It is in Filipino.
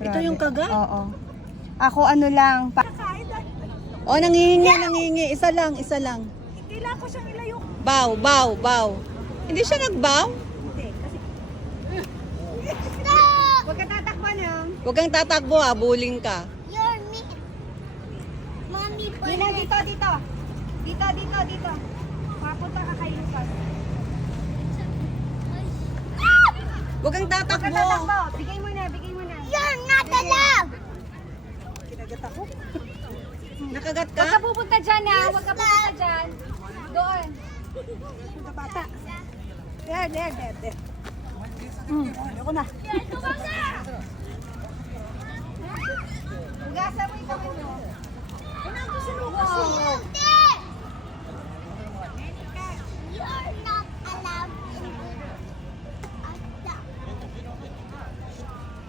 Ito yung kagat? Oo. Ako ano lang. Oh, nangihingi. Isa lang. Kailangan ko siyang ilayo. Bow. Hindi siya nagbow? Hindi, kasi... Huwag ka tatakbo na. Huwag kang tatakbo ha, buling ka. You're me. Mommy, Dito. Dito. Papunta ka kay Lucas. Huwag kang Huwag ka tatakbo. tatakbo. Bigay mo na. you're not allowed. Kinagat ako. Nakagat Huwag ka ka? pupunta dyan ha. Huwag ka pupunta dyan. Doon. Punta bata. There. Ayoko na.